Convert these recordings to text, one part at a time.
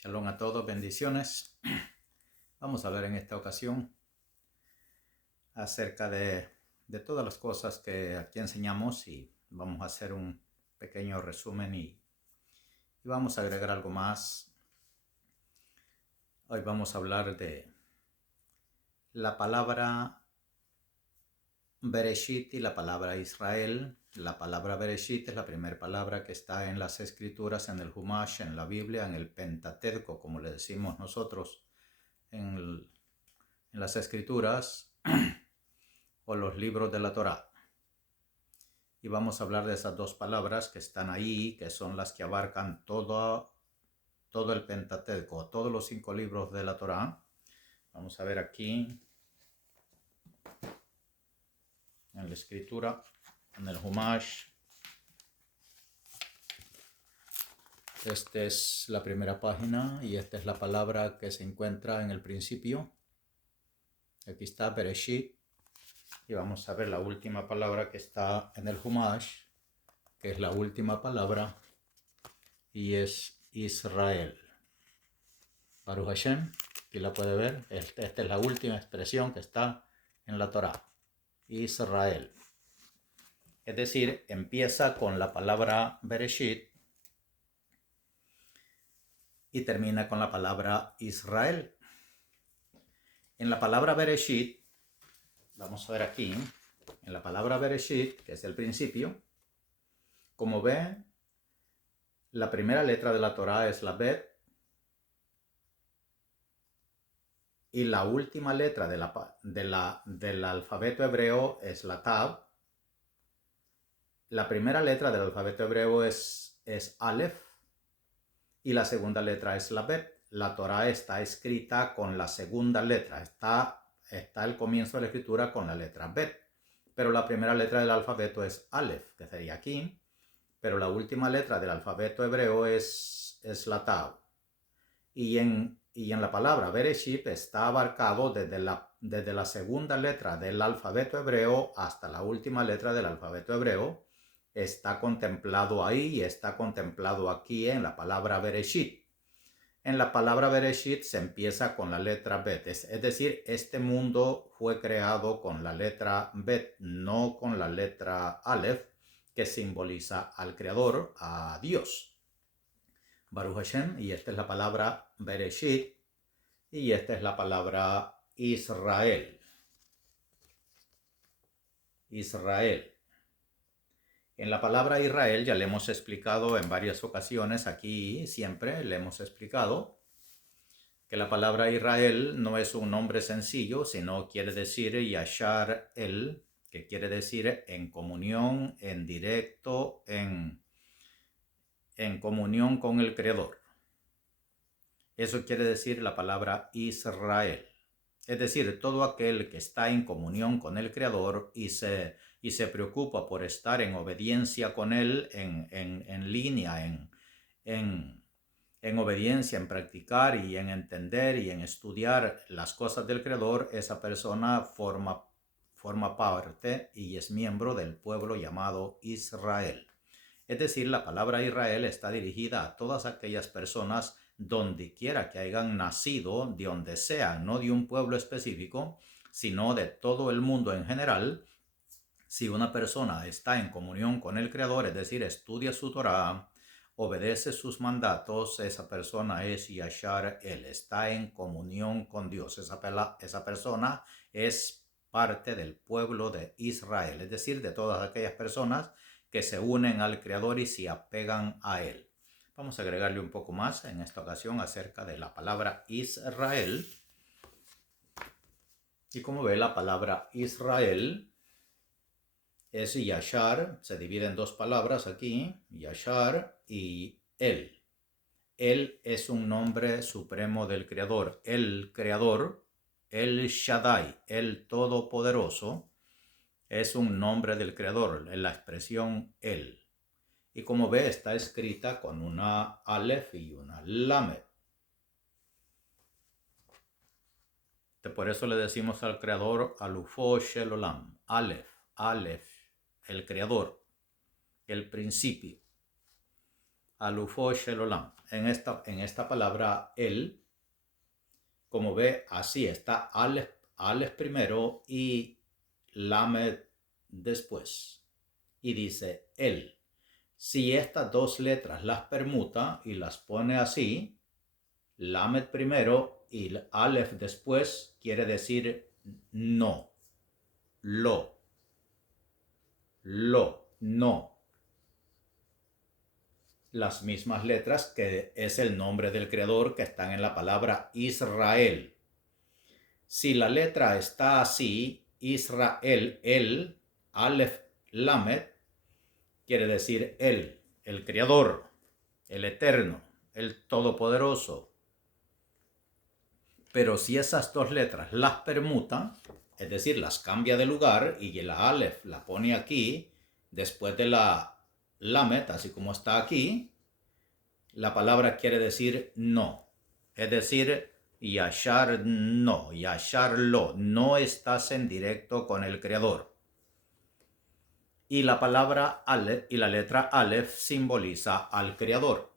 Shalom a todos, bendiciones. Vamos a ver en esta ocasión acerca de todas las cosas que aquí enseñamos y vamos a hacer un pequeño resumen y vamos a agregar algo más. Hoy vamos a hablar de la palabra Bereshit y la palabra Israel. La palabra Bereshit es la primera palabra que está en las escrituras, en el Humash, en la Biblia, en el Pentateuco, como le decimos nosotros, en las escrituras o los libros de la Torá. Y vamos a hablar de esas dos palabras que están ahí, que son las que abarcan todo el Pentateuco, todos los 5 libros de la Torá. Vamos a ver aquí en la escritura, en el Humash. Esta es la primera página y esta es la palabra que se encuentra en el principio. Aquí está Bereshit. Y vamos a ver la última palabra que está en el Humash, que es la última palabra, y es Israel. Baruch Hashem, aquí la puede ver. Esta es la última expresión que está en la Torá. Israel. Es decir, empieza con la palabra Bereshit y termina con la palabra Israel. En la palabra Bereshit, vamos a ver aquí, en la palabra Bereshit, que es el principio, como ven, la primera letra de la Torá es la Bet y la última letra del alfabeto hebreo es la Tav. La primera letra del alfabeto hebreo es Aleph y la segunda letra es la Bet. La Torá está escrita con la segunda letra, está el comienzo de la escritura con la letra Bet, pero la primera letra del alfabeto es Aleph, que sería aquí, pero la última letra del alfabeto hebreo es la Tav. Y en la palabra Bereshit está abarcado desde la segunda letra del alfabeto hebreo hasta la última letra del alfabeto hebreo. Está contemplado ahí y está contemplado aquí en la palabra Bereshit. En la palabra Bereshit se empieza con la letra Bet, es decir, este mundo fue creado con la letra Bet, no con la letra Aleph, que simboliza al Creador, a Dios. Baruch Hashem, y esta es la palabra Bereshit, y esta es la palabra Israel. Israel. En la palabra Israel ya le hemos explicado en varias ocasiones, aquí siempre le hemos explicado que la palabra Israel no es un nombre sencillo, sino quiere decir Yashar El, que quiere decir en comunión, en directo, en comunión con el Creador. Eso quiere decir la palabra Israel. Es decir, todo aquel que está en comunión con el Creador y se preocupa por estar en obediencia con Él, en línea, en obediencia, en practicar y en entender y en estudiar las cosas del Creador, esa persona forma parte y es miembro del pueblo llamado Israel. Es decir, la palabra Israel está dirigida a todas aquellas personas donde quiera que hayan nacido, de donde sea, no de un pueblo específico, sino de todo el mundo en general. Si una persona está en comunión con el Creador, es decir, estudia su Torá, obedece sus mandatos, esa persona es Yashar El, está en comunión con Dios. Esa persona es parte del pueblo de Israel, es decir, de todas aquellas personas que se unen al Creador y se apegan a Él. Vamos a agregarle un poco más en esta ocasión acerca de la palabra Israel. Y como ve, la palabra Israel es Yashar, se divide en dos palabras aquí, Yashar y El. Él es un nombre supremo del Creador. El Creador, El Shaddai, el Todopoderoso, es un nombre del Creador, en la expresión Él. Y como ve, está escrita con una Aleph y una Lamed. Por eso le decimos al Creador Alufo Shel Olam, Aleph, el Creador, el principio. Alufo Shel Olam, en esta palabra el, como ve, así está Aleph primero y Lamed después. Y dice el. Si estas dos letras las permuta y las pone así, Lamed primero y Aleph después, quiere decir no, lo, no. Las mismas letras que es el nombre del creador que están en la palabra Israel. Si la letra está así, Israel, el, Aleph, Lamed, quiere decir él, el creador, el eterno, el todopoderoso. Pero si esas dos letras las permuta, es decir, las cambia de lugar y la Aleph la pone aquí, después de la Lamed, así como está aquí, la palabra quiere decir no. Es decir, Yashar no, Yashar lo, no estás en directo con el creador. Y la palabra Aleph y la letra Aleph simboliza al creador.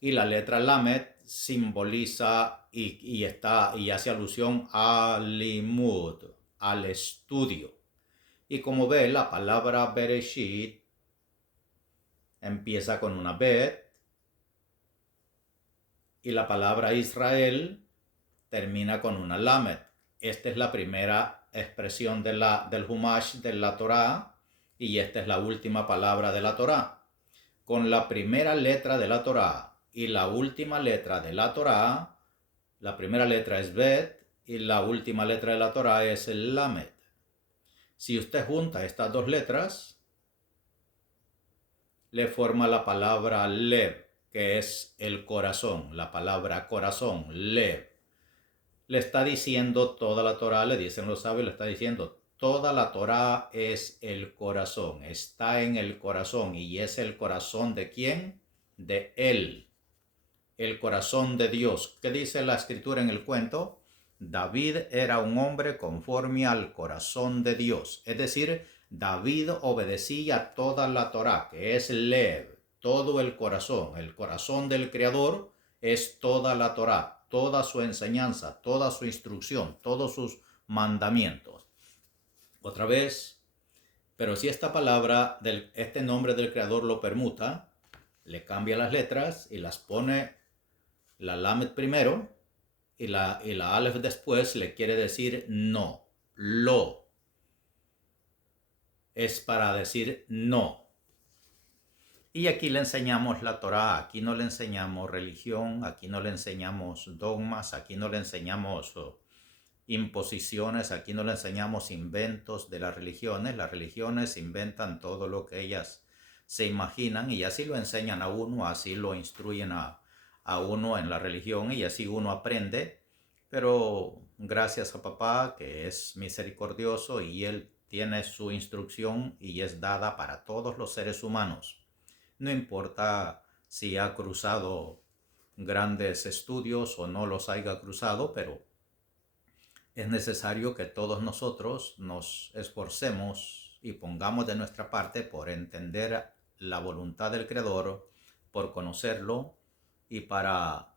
Y la letra Lamed simboliza y hace alusión al limud, al estudio. Y como ve, la palabra Bereshit empieza con una Bet y la palabra Israel termina con una Lamed. Esta es la primera expresión del Humash de la Torá y esta es la última palabra de la Torá. Con la primera letra de la Torá y la última letra de la Torá, la primera letra es Bet y la última letra de la Torá es el Lamed. Si usted junta estas dos letras, le forma la palabra Lev, que es el corazón, la palabra corazón, Lev. Le está diciendo toda la Torá, le dicen los sabios, le está diciendo toda la Torá es el corazón, está en el corazón. ¿Y es el corazón de quién? De Él, el corazón de Dios. ¿Qué dice la escritura en el cuento? David era un hombre conforme al corazón de Dios. Es decir, David obedecía toda la Torá, que es Lev, todo el corazón del Creador es toda la Torá, toda su enseñanza, toda su instrucción, todos sus mandamientos. Otra vez, pero si esta palabra, este nombre del Creador lo permuta, le cambia las letras y las pone la Lamed primero y la Aleph después, le quiere decir no, lo. Es para decir no. Y aquí le enseñamos la Torá, aquí no le enseñamos religión, aquí no le enseñamos dogmas, aquí no le enseñamos imposiciones, aquí no le enseñamos inventos de las religiones inventan todo lo que ellas se imaginan y así lo enseñan a uno, así lo instruyen a uno en la religión y así uno aprende, pero gracias a papá que es misericordioso y él tiene su instrucción y es dada para todos los seres humanos. No importa si ha cruzado grandes estudios o no los haya cruzado, pero es necesario que todos nosotros nos esforcemos y pongamos de nuestra parte por entender la voluntad del Creador, por conocerlo y para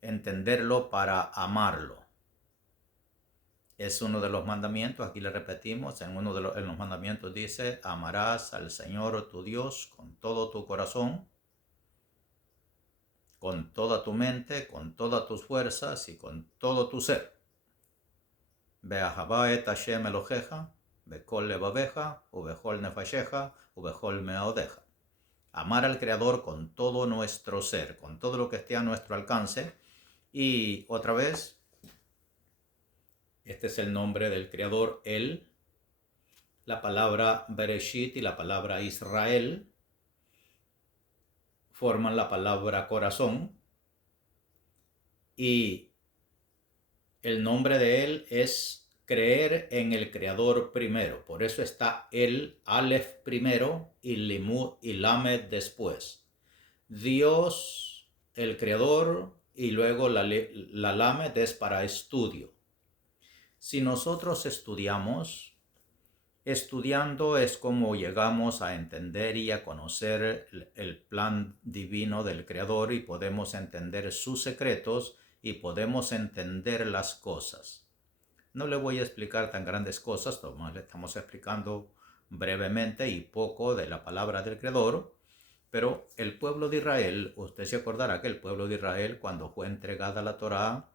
entenderlo, para amarlo. Es uno de los mandamientos, aquí le repetimos, en los mandamientos dice, amarás al Señor tu Dios con todo tu corazón, con toda tu mente, con todas tus fuerzas y con todo tu ser. Be'ahavá et Hashem Eloheja, be'kol levaveja, u'bechol nefasheja, u'bechol meodeja. Amar al Creador con todo nuestro ser, con todo lo que esté a nuestro alcance. Y otra vez, este es el nombre del Creador, Él. La palabra Bereshit y la palabra Israel forman la palabra corazón. Y el nombre de Él es creer en el Creador primero. Por eso está el Aleph primero y Limud y Lamed después. Dios, el Creador, y luego la Lamed es para estudio. Si nosotros estudiamos Estudiando es como llegamos a entender y a conocer el plan divino del Creador y podemos entender sus secretos y podemos entender las cosas. No le voy a explicar tan grandes cosas, le estamos explicando brevemente y poco de la palabra del Creador, pero el pueblo de Israel, usted se acordará que el pueblo de Israel, cuando fue entregada la Torá,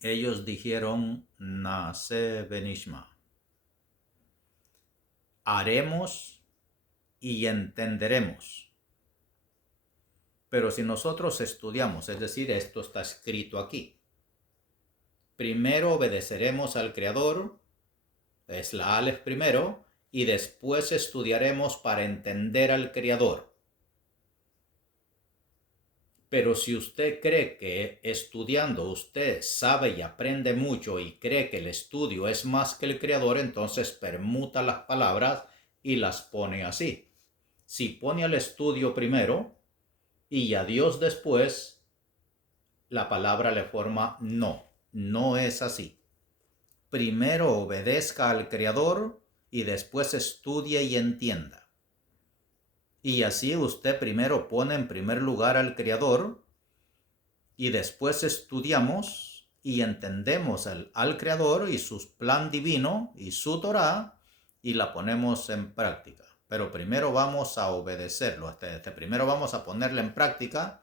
ellos dijeron, Naase Benishma, haremos y entenderemos. Pero si nosotros estudiamos, es decir, esto está escrito aquí, primero obedeceremos al Creador, es la Aleph primero, y después estudiaremos para entender al Creador. Pero si usted cree que estudiando usted sabe y aprende mucho y cree que el estudio es más que el Creador, entonces permuta las palabras y las pone así. Si pone al estudio primero y a Dios después, la palabra le forma no. No es así. Primero obedezca al Creador y después estudie y entienda. Y así usted primero pone en primer lugar al Creador y después estudiamos y entendemos al Creador y su plan divino y su Torá y la ponemos en práctica. Pero primero vamos a obedecerlo, primero vamos a ponerla en práctica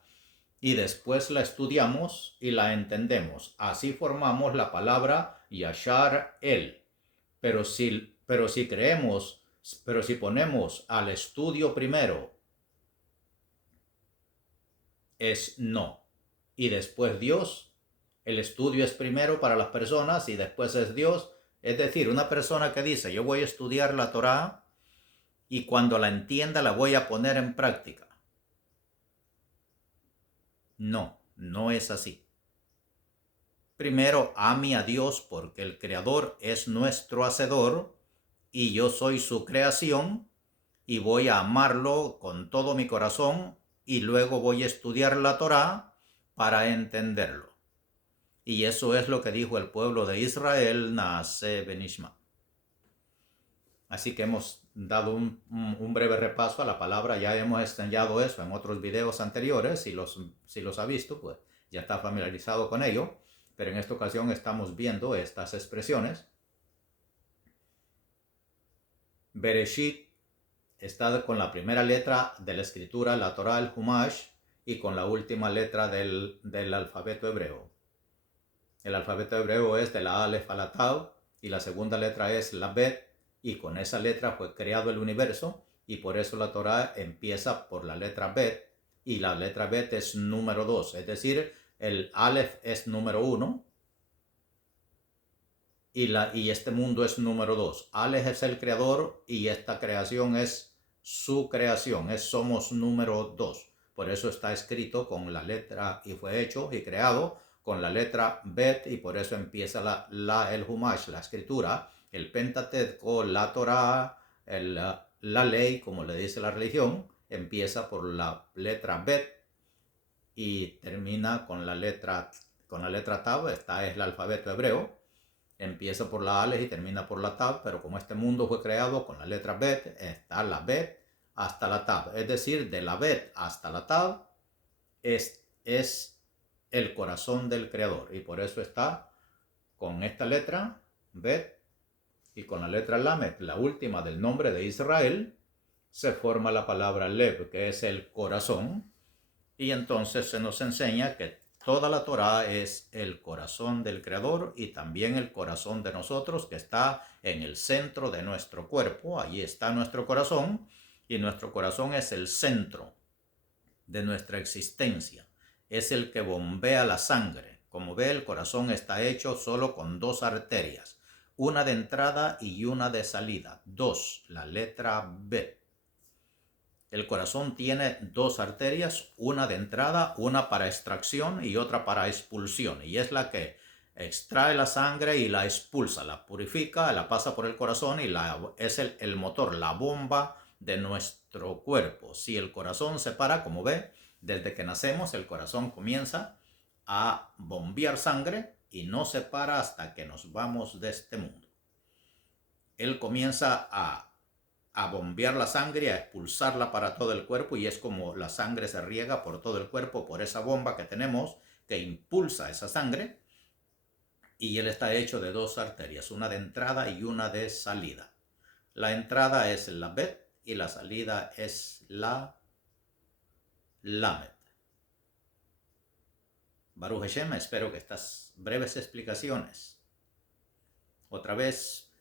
y después la estudiamos y la entendemos. Así formamos la palabra Yashar El. Pero si ponemos al estudio primero, es no. Y después Dios, el estudio es primero para las personas y después es Dios. Es decir, una persona que dice, yo voy a estudiar la Torá y cuando la entienda la voy a poner en práctica. No, no es así. Primero, ame a Dios porque el Creador es nuestro Hacedor y yo soy su creación y voy a amarlo con todo mi corazón y luego voy a estudiar la Torá para entenderlo. Y eso es lo que dijo el pueblo de Israel, Naase Benishma. Así que hemos dado un breve repaso a la palabra, ya hemos enseñado eso en otros videos anteriores, si los ha visto, pues ya está familiarizado con ello, pero en esta ocasión estamos viendo estas expresiones. Bereshit está con la primera letra de la escritura, la Torah, el Humash, y con la última letra del alfabeto hebreo. El alfabeto hebreo es de la Aleph a la Tav, y la segunda letra es la Bet, y con esa letra fue creado el universo, y por eso la Torah empieza por la letra Bet, y la letra Bet es número 2, es decir, el Aleph es número 1, y este mundo es número 2. Aleph es el creador, y esta creación es su creación, somos número 2. Por eso está escrito con la letra, y fue hecho y creado con la letra Bet, y por eso empieza el Humash, la escritura, el Pentateuco, la Torah, la ley, como le dice la religión, empieza por la letra Bet y termina con la letra Tav. Esta es el alfabeto hebreo. Empieza por la Aleph y termina por la Tav, pero como este mundo fue creado con la letra Bet, está la Bet hasta la Tav. Es decir, de la Bet hasta la Tav es el corazón del Creador. Y por eso está con esta letra, Bet, y con la letra Lamed, la última del nombre de Israel, se forma la palabra Lev, que es el corazón. Y entonces se nos enseña que toda la Torá es el corazón del Creador y también el corazón de nosotros, que está en el centro de nuestro cuerpo. Allí está nuestro corazón, y nuestro corazón es el centro de nuestra existencia. Es el que bombea la sangre. Como ve, el corazón está hecho solo con 2 arterias, una de entrada y una de salida. 2, la letra B. El corazón tiene 2 arterias, una de entrada, una para extracción y otra para expulsión. Y es la que extrae la sangre y la expulsa, la purifica, la pasa por el corazón y es el motor, la bomba de nuestro cuerpo. Si el corazón se para, como ve, desde que nacemos el corazón comienza a bombear sangre y no se para hasta que nos vamos de este mundo. él comienza a bombear la sangre, a expulsarla para todo el cuerpo, y es como la sangre se riega por todo el cuerpo por esa bomba que tenemos que impulsa esa sangre, y él está hecho de dos arterias, una de entrada y una de salida. La entrada es la Bet y la salida es la Lamed. Baruch Hashem, espero que estas breves explicaciones, otra vez,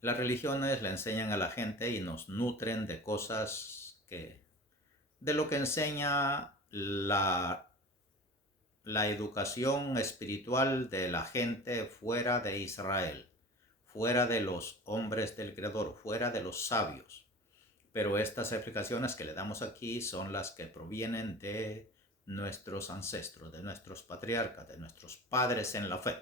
las religiones le enseñan a la gente y nos nutren de cosas de lo que enseña la educación espiritual de la gente fuera de Israel, fuera de los hombres del Creador, fuera de los sabios. Pero estas explicaciones que le damos aquí son las que provienen de nuestros ancestros, de nuestros patriarcas, de nuestros padres en la fe.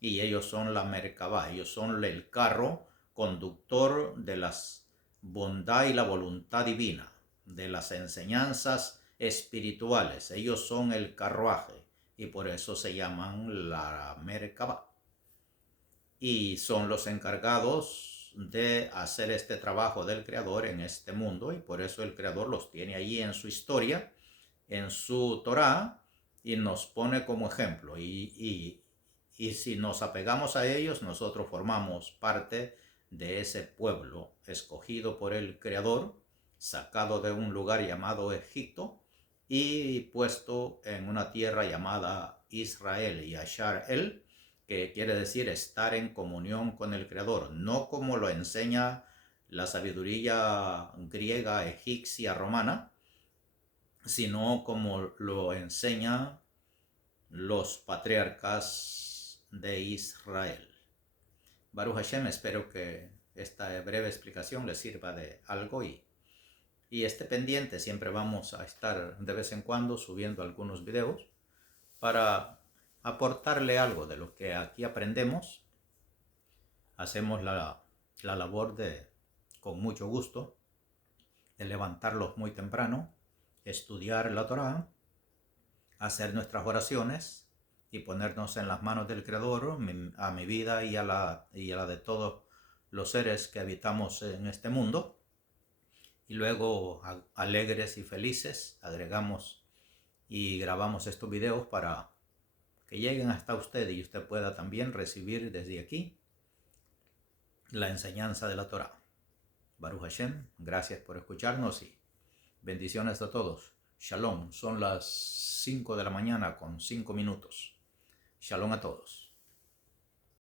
Y ellos son la Merkabah, ellos son el carro conductor de las bondad y la voluntad divina, de las enseñanzas espirituales. Ellos son el carruaje y por eso se llaman la Merkabah. Y son los encargados de hacer este trabajo del Creador en este mundo, y por eso el Creador los tiene allí en su historia, en su Torá, y nos pone como ejemplo. Y si nos apegamos a ellos, nosotros formamos parte de ese pueblo escogido por el Creador, sacado de un lugar llamado Egipto y puesto en una tierra llamada Israel, y Ashar El, que quiere decir estar en comunión con el Creador, no como lo enseña la sabiduría griega, egipcia, romana, sino como lo enseñan los patriarcas de Israel. Baruch Hashem, espero que esta breve explicación les sirva de algo, y esté pendiente. Siempre vamos a estar de vez en cuando subiendo algunos videos para aportarle algo de lo que aquí aprendemos. Hacemos la labor con mucho gusto, de levantarlos muy temprano, estudiar la Torá, hacer nuestras oraciones y ponernos en las manos del Creador, a mi vida y a la de todos los seres que habitamos en este mundo. Y luego, alegres y felices, agregamos y grabamos estos videos para que lleguen hasta usted y usted pueda también recibir desde aquí la enseñanza de la Torá. Baruch Hashem, gracias por escucharnos y bendiciones a todos. Shalom, son las 5 de la mañana con 5 minutos. Shalom a todos.